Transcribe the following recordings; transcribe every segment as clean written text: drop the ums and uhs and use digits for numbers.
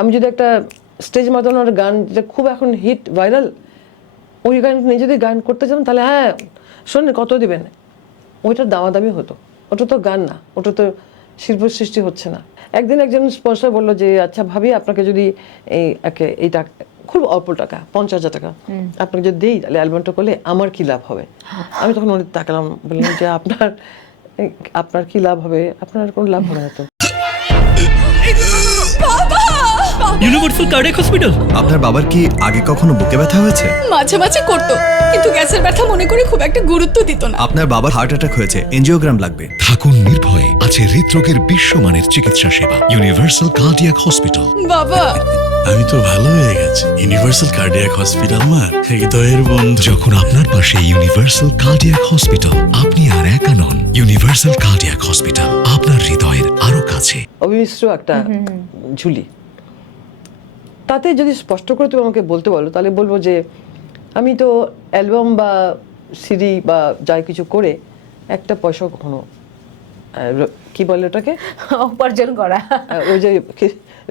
আমি যদি একটা স্টেজ মাতানোর গান যেটা খুব এখন হিট ভাইরাল, ওই গান নিয়ে যদি গান করতে চান তাহলে হ্যাঁ শোনেন কত দিবেন, ওইটার দামাদামি হতো। ওটা তো গান না, ওটা তো শিল্প সৃষ্টি হচ্ছে না। একদিন একজন স্পন্সর বললো যে আচ্ছা ভাবি আপনাকে যদি এই টাকা, খুব অল্প টাকা 50,000 টাকা আপনাকে যদি দিই তাহলে অ্যালবামটা করলে আমার কি লাভ হবে। আমি তখন ওদের তাকালাম, বললাম যে আপনার কি লাভ হবে, আপনার কোনো লাভ হবে না তো। Universal cardiac hospital. আপনার বাবার কি আগে কখনো বুকে ব্যথা হয়েছে? মাঝে মাঝে করতো, কিন্তু গ্যাসের ব্যথা মনে করে খুব একটা গুরুত্ব দিত না। আপনার বাবার হার্ট অ্যাটাক হয়েছে, এনজিওগ্রাম লাগবে। থাকুন নির্ভয়ে, আছে হৃদরোগের বিশ্বমানের চিকিৎসা সেবা ইউনিভার্সাল কার্ডিয়াক হসপিটাল। বাবা, আমি তো ভালো হয়ে গেছি। ইউনিভার্সাল কার্ডিয়াক হসপিটাল আমার হৃদয়ের বন্ধু। যখন আপনার পাশে ইউনিভার্সাল কার্ডিয়াক হসপিটাল, আপনি আর একা নন। ইউনিভার্সাল কার্ডিয়াক হসপিটাল, আপনার হৃদয়ের আরো কাছে। অবিমিশ্র একটা ঝুলি। তাতে যদি স্পষ্ট করে তুমি আমাকে বলতে বলো তাহলে বলবো যে আমি তো অ্যালবাম বা সিডি বা যাই কিছু করে একটা পয়সাও কখনো কি বলে ওটাকে উপার্জন করা, ওই যে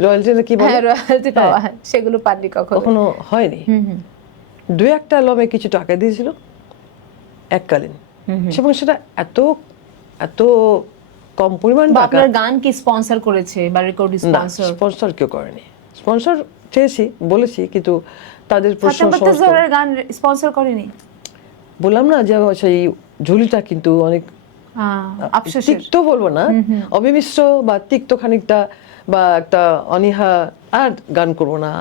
রয়্যালটি কি বলে, রয়্যালটি পাওয়া, সেগুলো পাননি কখনো হয়নি। দু একটা অ্যালবামে কিছু টাকা দিয়েছিল এককালীন, এবং সেটা এত এত কম পরিমাণ টাকা। আপনার গান কি স্পন্সর করেছে বা রেকর্ডিং স্পন্সর? স্পন্সর কেউ করেনি। স্পন্সর চেয়েছি, বলেছি, কিন্তু তাদের প্রশ্ন গান স্পন্সর করেনি। বললাম না যে সেই ঝুলিটা কিন্তু অনেক আফসোসের, তিক্ত বলবো না, অবিমিশ্র বা তিক্ত খানিকটা, বা একটা অনীহা, আর গান করবো না,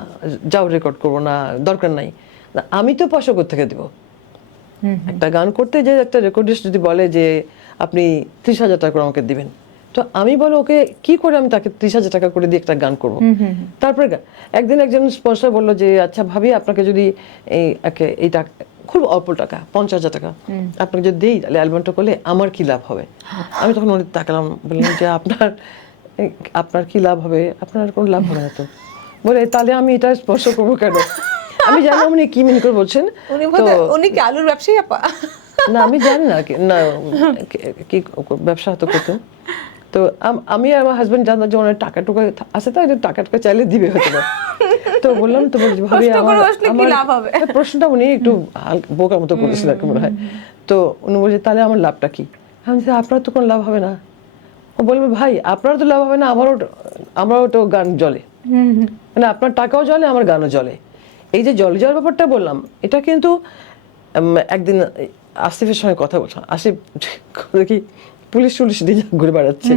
যাও রেকর্ড করবো না, দরকার নাই। আমি তো পয়সা কোত্থেকে দিব? একটা গান করতে যে একটা রেকর্ডিস্ট যদি বলে যে আপনি 30,000 টাকা করে আমাকে দিবেন, তো আমি বলো ওকে কি করে আমি তাকে 30,000 টাকা করে দিয়ে একটা গান করবো? তারপরে একদিন একজন স্পন্সর বললো যে আচ্ছা ভাবি আপনাকে যদি এই টাকা, খুব অল্প টাকা 50,000 টাকা আপনাকে যদি দিই তাহলে অ্যালবামটা করলে আমার কি লাভ হবে। আমি তখন ওদের তাকালাম, বললাম যে আপনার কি লাভ হবে, আপনার কোনো লাভ হবে না তো। বলে তাহলে আমি এটা স্পর্শ করবো কেন? আমি জানি উনি কি মিন করে বলছেন। উনি কি আলুর ব্যবসায়ী আপা? না আমি জানি না না কি ব্যবসা হতো করতেন। তো আমি আর আমার হাজবেন্ড জানতাম যে ওনার টাকা টুকা আছে, তো টাকা টুকা চাইলে দিবে হয়তো না। তো বললাম, তো বলছি ভাবি আমার প্রশ্নটা উনি একটু বোকার মতো করেছিল আর কি মনে হয়। তো উনি বলছে তাহলে আমার লাভটা কি? আমি বলছি আপনার তো কোনো লাভ হবে না। ও বলবে ভাই আপনার তো লাভ হবে না, আমারও তো গান জ্বলে, মানে আপনার টাকাও জ্বলে আমার গানও জ্বলে। এই যে জল যাওয়ার ব্যাপারটা বললাম, এটা কিন্তু একদিন আসিফের সঙ্গে কথা বলছিলাম। আসিফ কি পুলিশ দিয়ে ঘুরে বেড়াচ্ছে,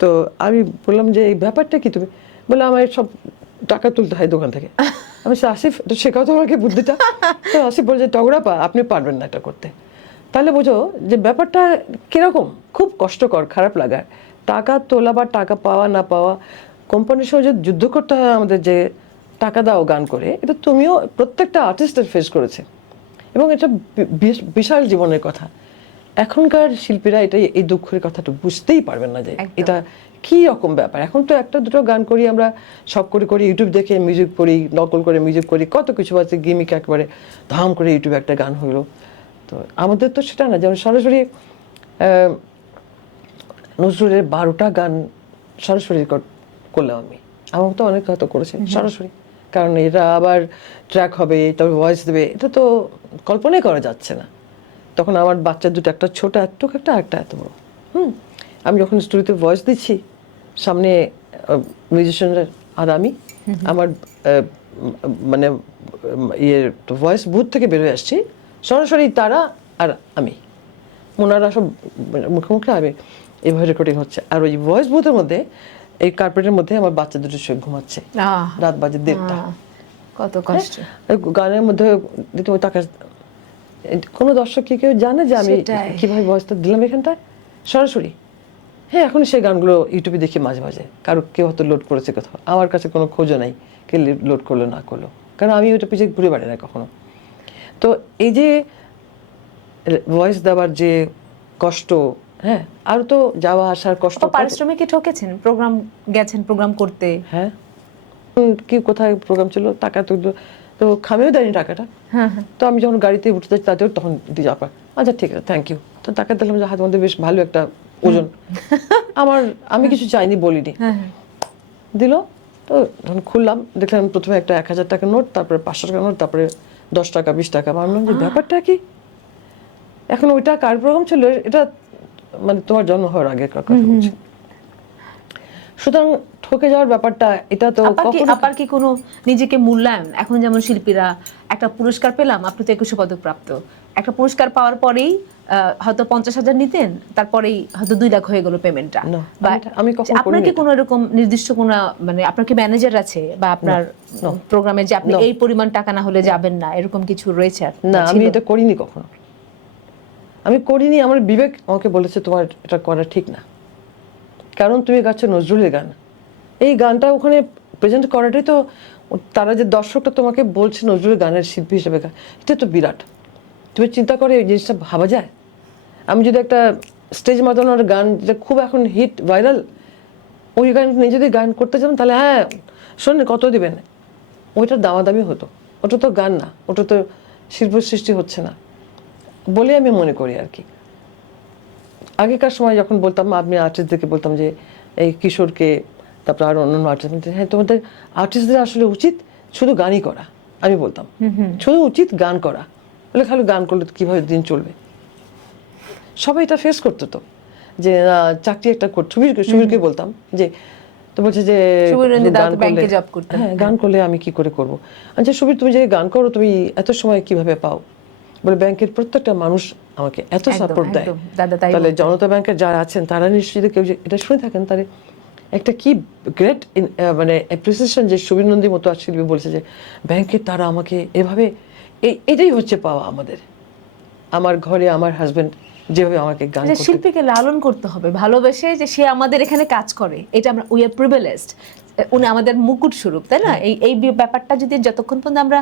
তো আমি বললাম যে এই ব্যাপারটা কি? তুমি বলে আমার সব টাকা তুলতে হয় দোকান থেকে। আমি আসিফ একটু শেখাও তো আমাকে বুদ্ধিটা। তো আসিফ বলছে টগরাপা আপনি পারবেন না এটা করতে। তাহলে বোঝো যে ব্যাপারটা কিরকম, খুব কষ্টকর, খারাপ লাগার। টাকা তোলা বা টাকা পাওয়া না পাওয়া, কোম্পানির সঙ্গে যে যুদ্ধ করতে হয় আমাদের, যে টাকা দাও গান করে, এটা তুমিও প্রত্যেকটা আর্টিস্টের ফেস করেছে, এবং এটা বিশাল জীবনের কথা। এখনকার শিল্পীরা এই দুঃখের কথাটা বুঝতেই পারবেন না যে এটা কি রকম ব্যাপার। এখন তো একটা দুটো গান করি আমরা, শখ করে করি, ইউটিউব দেখে মিউজিক করি, নকল করে মিউজিক করি, কত কিছু আছে, গিমিক একেবারে ধাম করে ইউটিউবে একটা গান হইলো। তো আমাদের তো সেটা না, যেমন সরাসরি নজরুলের 12টা গান সরাসরি রেকর্ড করলাম আমি। আমার তো অনেক হয়তো করেছে সরাসরি, কারণ এটা আবার ট্র্যাক হবে, তারপর ভয়েস দেবে, এটা তো কল্পনাই করা যাচ্ছে না। তখন আমার বাচ্চা দুটো, একটা ছোট একটু একটা এত বড়। আমি যখন স্টুডিওতে ভয়েস দিচ্ছি, সামনে মিউজিশিয়ানরা আর আমি, আমার মানে ভয়েস বুথ থেকে বেরোয় আসছি সরাসরি, তারা আর আমি, ওনারা সব মুখে আমি এইভাবে রেকর্ডিং হচ্ছে। আর ওই ভয়েস বুথের মধ্যে, এই কার্পেটের মধ্যে আমার বাচ্চা দুটো শুয়ে ঘুমাচ্ছে, রাত বাজে 1:30। কত কষ্ট। গানের মধ্যে তাকে কোনো দর্শক কি কেউ জানে যে আমি কিভাবে ভয়েসটা দিলাম এখানটায় সরাসরি? হ্যাঁ, এখন সেই গানগুলো ইউটিউবে দেখি মাঝে মাঝে, কারো কেউ হয়তো লোড করেছে কোথাও, আমার কাছে কোনো খোঁজও নাই কে লোড করলো না করলো, কারণ আমি ওইটা পিছিয়ে ঘুরে বেড়াই না কখনো। তো এই যে ভয়েস দেওয়ার যে কষ্ট, হ্যাঁ, আর তো যাওয়া আসার কষ্ট। পারিশ্রমিকে ঠকেছেন, প্রোগ্রাম গেছেন প্রোগ্রাম করতে? হ্যাঁ, কি কোথায় প্রোগ্রাম ছিল, টাকা তো খামেও দেয়নি টাকাটা। তো আমি যখন গাড়িতে উঠতে যাচ্ছি তাতেও তখন দিয়ে যাওয়া, আচ্ছা ঠিক আছে থ্যাংক ইউ, তো টাকা দিলাম যে হাতের মধ্যে বেশ ভালো একটা ওজন। আমি কিছু চাইনি, বলিনি, দিল। তো যখন খুললাম দেখলাম প্রথমে একটা 1,000 টাকা নোট, তারপরে 500 টাকা নোট, তারপরে 10 টাকা 20 টাকা। ভাবলাম যে ব্যাপারটা কি, এখন ওইটা কার প্রোগ্রাম ছিল, এটা মানে তোমার জন্ম হওয়ার আগের কথা বলছি। সুতরাং ঠকে যাওয়ার ব্যাপারটা, এটা তো আপার কি কোনো নিজেকে মূল্যায়ন, এখন যেমন শিল্পীরা একটা পুরস্কার পেলাম, আপনি তো 21 পদক প্রাপ্ত, একটা পুরস্কার পাওয়ার পরেই হয়তো 50,000 নিতেন, তারপরেই হয়তো 2 লাখ হয়ে গেল পেমেন্টটা, না, বা আমি কখনো আপনার কি কোনো এরকম নির্দিষ্ট কোনো মানে আপনার কি ম্যানেজার আছে বা আপনার প্রোগ্রামে যে আপনি এই পরিমাণ টাকা না হলে যাবেন না, এরকম কিছু রয়েছে? না, আমি এটা করিনি কখনো, আমি করিনি। আমার বিবেক আমাকে বলেছে তোমার এটা করা ঠিক না, কারণ তুমি গাচ্ছ নজরুলের গান, এই গানটা ওখানে প্রেজেন্ট করাটাই তো, তারা যে দর্শকটা তোমাকে বলছে নজরুলের গানের শিল্পী হিসেবে, এটা তো বিরাট। তুমি চিন্তা করে এই জিনিসটা ভাবা যায়? আমি যদি একটা স্টেজ মাতানোর গান, যেটা খুব এখন হিট ভাইরাল, ওই গান নিয়ে যদি গান করতে চান, তাহলে হ্যাঁ শোনেন কত দিবেন, ওইটার দামাদামি হতো। ওটা তো গান না, ওটা তো শিল্প সৃষ্টি হচ্ছে না বলে আমি মনে করি আর কি। আগেকার সময় যখন বলতাম, আমি আর্টিস্টদেরকে বলতাম যে এই কিশোরকে, তারপর আরো অন্যান্য আর্টিস্ট, হ্যাঁ তোমাদের আর্টিস্টদের আসলে উচিত শুধু গানই করা। আমি বলতাম শুধু উচিত গান করা, বলে খালি গান করলে কিভাবে দিন চলবে। সবাই এটা ফেস করতো তো, যে চাকরি একটা সুবীরকে বলতাম যে, তো বলছে যে ব্যাংকে জব করতে, হ্যাঁ গান করলে আমি কি করে করবো। আচ্ছা সুবীর, তুমি যে গান করো, তুমি এত সময় কিভাবে পাও? বলে ব্যাংকের প্রত্যেকটা মানুষ আমাকে এত সাপোর্ট দেয়, তাহলে জনতা ব্যাংকের যারা আছেন তারা নিশ্চয়ই কেউ এটা শুনে থাকেন, তাহলে একটা কি গ্রেট মানে অ্যাপ্রিসিয়েশন যে সুবীর নন্দী মতো আর শিল্পী বলছে যে ব্যাংকের তারা আমাকে এভাবে, এটাই হচ্ছে পাওয়া আমাদের। আমার ঘরে আমার হাজবেন্ড যেভাবে আমাকে গান করতে, শিল্পীকে লালন করতে হবে ভালোবেসে, যে সে আমাদের এখানে কাজ করে, এটা আমরা উই আর প্রিভিলেজড, উনি আমাদের মুকুট স্বরূপ, তাই না? এই ব্যাপারটা যদি যতক্ষণ পর্যন্ত আমরা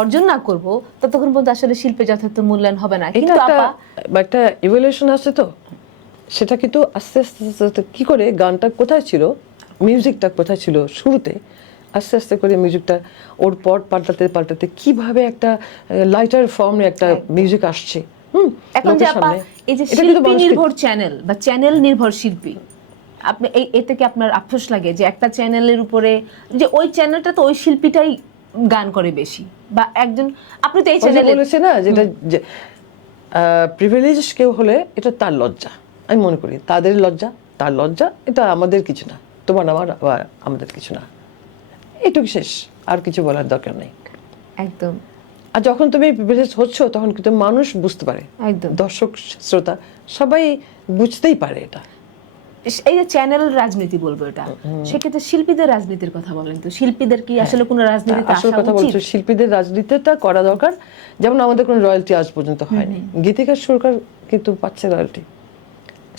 অর্জন না করব, ততক্ষণ পর্যন্ত আসলে শিল্পে যথার্থ মূল্যায়ন হবে না। কিন্তু একটা ইভলিউশন আছে তো, সেটা কিন্তু আস্তে আস্তে আস্তে কি করে, গানটা কোথায় ছিল, মিউজিকটা কোথায় ছিল শুরুতে, আস্তে আস্তে করে মিউজিকটা ওর পর পাল্টাতে পাল্টাতে কিভাবে একটা লাইটার ফর্মে একটা মিউজিক আসছে। এখন যে আপা এই যে শিল্পী নির্ভর চ্যানেল বা চ্যানেল নির্ভর শিল্পী, আপনি এতে কি আপনার আফসোস লাগে যে একটা চ্যানেলের উপরে, যে ওই চ্যানেলটা তো ওই শিল্পীটাই গান করে বেশি, বা একজন, আপনি তো এই চ্যানেলে বলেছে না, যেটা প্রিভিলেজ কেউ হলে এটা তার লজ্জা, আমি মনে করি তাদের লজ্জা, তার লজ্জা, এটা আমাদের কিছু না, তোমার আমার আমাদের কিছু না, এইটুকু শেষ, আর কিছু বলার দরকার নেই একদম। আর যখন তুমি প্রিভিলেজ হচ্ছ, তখন কিন্তু মানুষ বুঝতে পারে, একদম দর্শক শ্রোতা সবাই বুঝতেই পারে এটা। এই যে চ্যানেল রাজনীতি বলবো এটা, সেক্ষেত্রে শিল্পীদের রাজনীতির কথা বলেন তো, শিল্পীদের কি আসলে কোনো রাজনীতিতে আসা কথা উচিত? বলছো, শিল্পীদের রাজনীতিটা করা দরকার। যেমন আমাদের কোনো রয়্যালটি আজ পর্যন্ত হয়নি, গীতিকার সুরকার কিন্তু পাচ্ছে রয়্যালটি,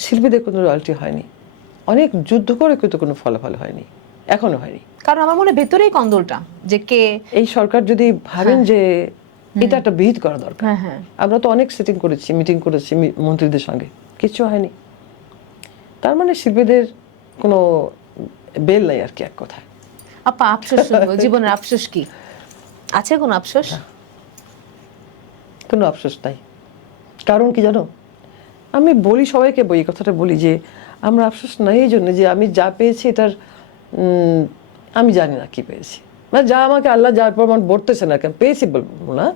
শিল্পীদের কোনো রয়্যালটি হয়নি, অনেক যুদ্ধ করে কিন্তু কোনো ফলাফল হয়নি, এখনো হয়নি। কারণ আমার মনে ভেতরেই কন্দলটা, যে কে এই সরকার যদি ভাবেন যে এটা একটা বিহিত করা দরকার, আমরা তো অনেক সিটিং করেছি, মিটিং করেছি মন্ত্রীদের সঙ্গে, কিছু হয়নি, তার মানে শিল্পীদের কোনো বেল নাই আর কি, এক কথায়। আপা আফসোস শুনবো, জীবনের আফসোস কি আছে? কোনো আফসোস? কোনো আফসোস নাই। কারণ কি জানো, আমি বলি সবাইকে, এই কথাটা বলি যে আমরা আফসোস নাই এই জন্য যে আমি যা পেয়েছি এটার আমি জানি না কি পেয়েছি, মানে যা আমাকে আল্লাহ যার প্রমাণ বর্তেছে না, পেয়েছি বলবো না,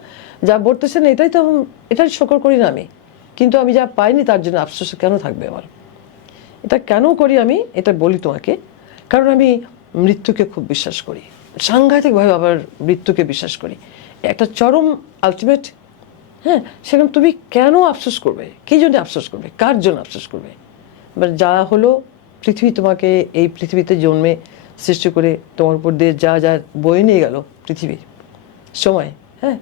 যা বর্তেছে না এটাই তো, এটাই শকর করি না আমি। কিন্তু আমি যা পাইনি তার জন্য আফসোস কেন থাকবে আমার? এটা কেন করি আমি, এটা বলি তোমাকে, কারণ আমি মৃত্যুকে খুব বিশ্বাস করি, সাংঘাতিকভাবে আবার মৃত্যুকে বিশ্বাস করি, একটা চরম আলটিমেট। হ্যাঁ, সেখানে তুমি কেন আফসোস করবে, কী জন্য আফসোস করবে, কার জন্য আফসোস করবে? এবার যা হলো, পৃথিবী তোমাকে এই পৃথিবীতে জন্মে সৃষ্টি করে তোমার উপর দিয়ে যা যা বয়ে নিয়ে গেল পৃথিবীর সময়, হ্যাঁ,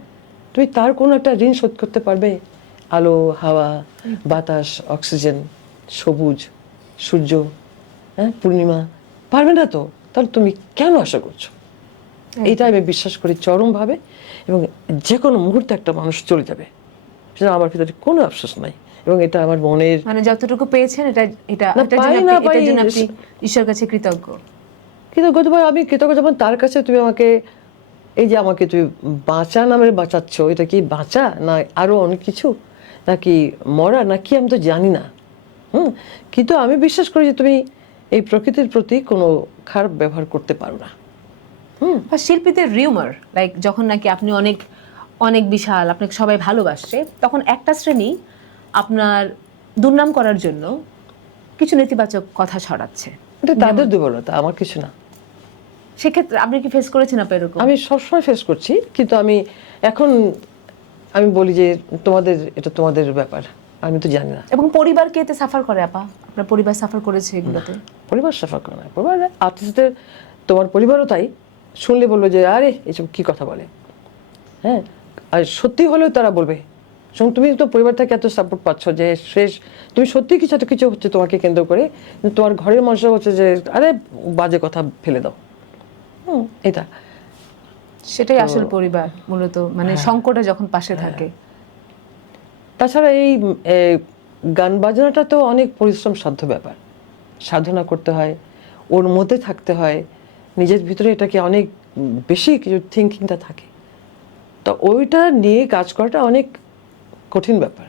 তুমি তার কোনো একটা ঋণ শোধ করতে পারবে? আলো, হাওয়া, বাতাস, অক্সিজেন, সবুজ, সূর্য, হ্যাঁ, পূর্ণিমা, পারবে না তো, তাহলে তুমি কেন আশা করছো? এটা আমি বিশ্বাস করি চরমভাবে, এবং যে কোনো মুহূর্তে একটা মানুষ চলে যাবে, সেটা আমার ভিতরে কোনো আফসোস নাই, এবং এটা আমার মনের, মানে যতটুকু পেয়েছেন এটা এটা এটার জন্য আপনি ঈশ্বরের কাছে কৃতজ্ঞ। কৃতজ্ঞ, আমি কৃতজ্ঞ যেমন তার কাছে, তুমি আমাকে এই যে আমাকে তুমি বাঁচা নামে বাঁচাচ্ছ, এটা কি বাঁচা না আরো অনেক কিছু, নাকি মরা, নাকি আমি তো জানি না, কিন্তু আমি বিশ্বাস করি যে তুমি এই প্রকৃতির প্রতি কোনো খারাপ ব্যবহার করতে পারো না, বা শিল্পীদের রিউমার লাইক যখন নাকি আপনি অনেক অনেক বিশাল, আপনাকে সবাই ভালোবাসছে, তখন একটা শ্রেণী আপনার দুর্নাম করার জন্য কিছু নেতিবাচক কথা ছড়াচ্ছে। এটা তাদের দুর্বলতা, আমার কিছু না। সেক্ষেত্রে আপনি কি ফেস করেছেন আপনি এরকম? আমি সবসময় ফেস করছি, কিন্তু এখন আমি বলি যে এটা তোমাদের ব্যাপার, আমি তো জানি না। এবং পরিবার কে এতে সাফার করে আপা? আপনার পরিবার সাফার করেছে এগুলোতে? পরিবার সাফার করে না, পরিবার আর্টিস্টদের, তোমার পরিবারও তাই, শুনলে বলবে যে আরে এসব কি কথা বলে। হ্যাঁ, আর সত্যি হলেও তারা বলবে, শুনুন তুমি তো পরিবার থেকে এত সাপোর্ট পাচ্ছ যে তুমি সত্যি কিছু একটা কিছু হচ্ছে তোমাকে কেন্দ্র করে, কিন্তু তোমার ঘরের মানুষরা হচ্ছে যে আরে বাজে কথা ফেলে দাও। এটা সেটাই আসল পরিবার মূলত, মানে সংকটে যখন পাশে থাকে। তাছাড়া এই গান বাজনাটা তো অনেক পরিশ্রম সাধ্য ব্যাপার, সাধনা করতে হয়, ওর মধ্যে থাকতে হয়, নিজের ভিতরে এটাকে অনেক বেশি কিছু থিঙ্কিংটা থাকে, তো ওইটা নিয়ে কাজ করাটা অনেক কঠিন ব্যাপার।